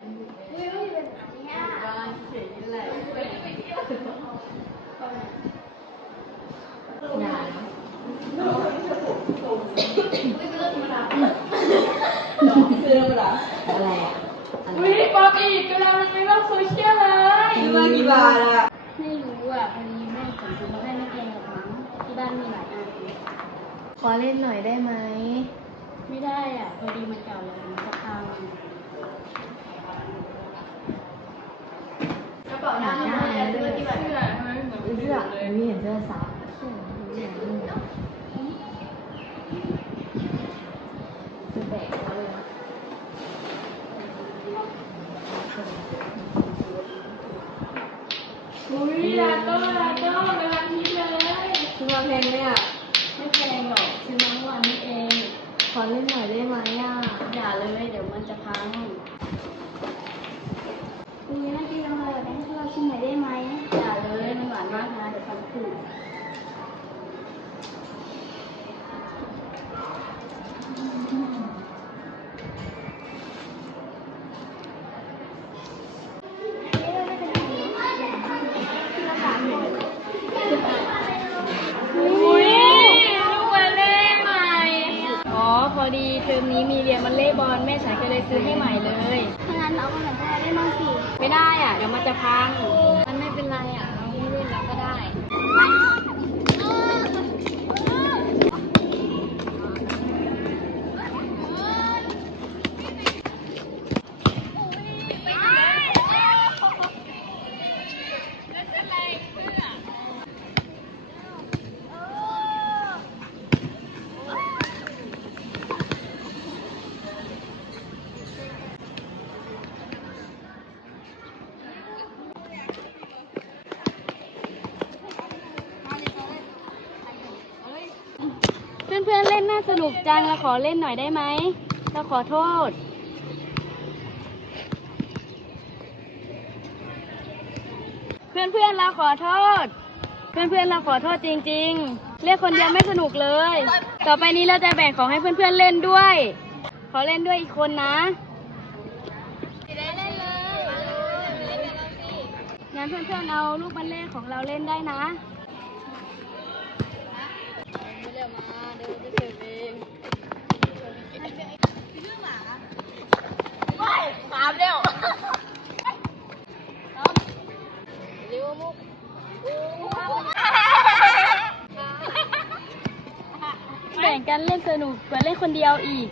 บ้ยุดาอะอีกกำลังไม่ว่าโซเชียลคือมากี่บาทอะไม่รู้อะพอดีแม่ผมซื้อมาให้ไม่แพงหรอกมั้งที่บ้านมีหลายอันขอเล่นหน่อยได้ไหม ไม่ได้อะพอดีมันเก่าแล้วมันจะพัง กระเป๋าหน้านี่ยซื้อมากี่บาทเสื้อทำไมเหมือนเสื้อมีเห็นเสื้อสาวเสื้อแบกเขาเลยนะอุ้ยลาโต้ลาโต้กำลังฮิตเลยซื้อมาแพงไหมอะไม่แพงหรอกซื้อมาเมื่อวานนี้เอง ขอเล่นหน่อยได้ไหมอะอย่าเลยเดี๋ยวมันจะพัง มีหน้าที่ทำอะไรแบบให้เรา ชิมหน่อยได้ไหมอย่าเลยมันหวานมากนะเดี๋ยวฟันผุอุ้ยลูกวอลเล่ใหม่อ๋อพอดีเทอมนี้มีเรียนวอลเล่บอลแม่ฉันก็เลยซื้อให้ใหม่เลยถ้างั้นเราเอามาแบ่งให้เราได้บ้างสิไม่ไเดี๋ยวมันจะพัง มันไม่เป็นไรอะ เราไม่เล่นแล้วก็ได้ เพื่อนๆเล่นน่าสนุกจังเราขอเล่นหน่อยได้ไหมเราขอโทษ เพื่อนๆเราขอโทษ เพื่อนๆเราขอโทษจริง ๆ เล่นคนเดียวไม่สนุกเลย ต่อไปนี้เราจะแบ่งของให้เพื่อนๆเล่นด้วย ขอเล่นด้วยอีกคนนะงั้นเพื่อนๆเอาลูกบัลเล่ของเราเล่นได้นะ แบ่งกันเล่นสนุกกว่าเล่นคนเดียวอีก